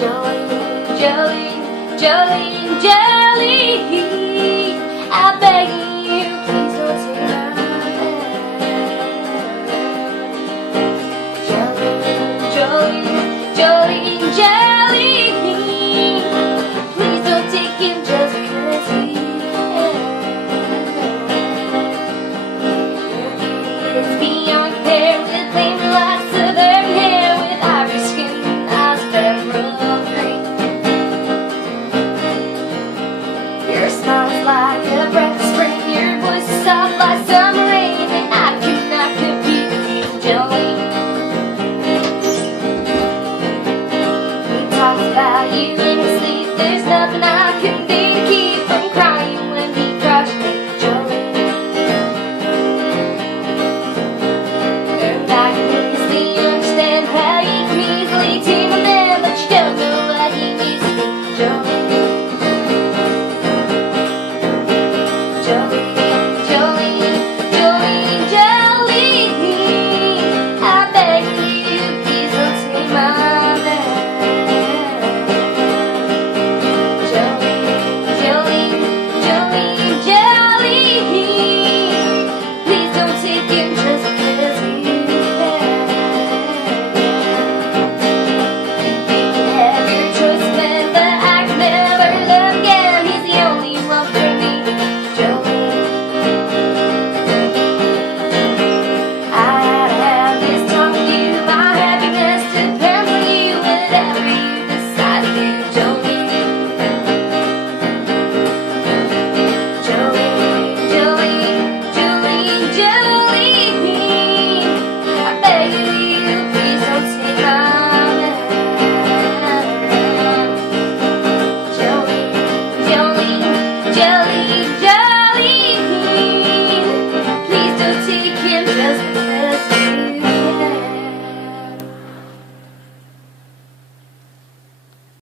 Jolene, Jolene, Jolene, Jolene, I beg you, please don't take my hand. Jolene, Jolene, Jolene, please don't take him just because he can. It's beyond compare with flame like southern hair, with ivory skin and eyes that rough green. Your smile's like a breath of spring, your voice is soft like summer rain, and I cannot compete with you, Jolene. He talks about you in his sleep, there's nothing I can do.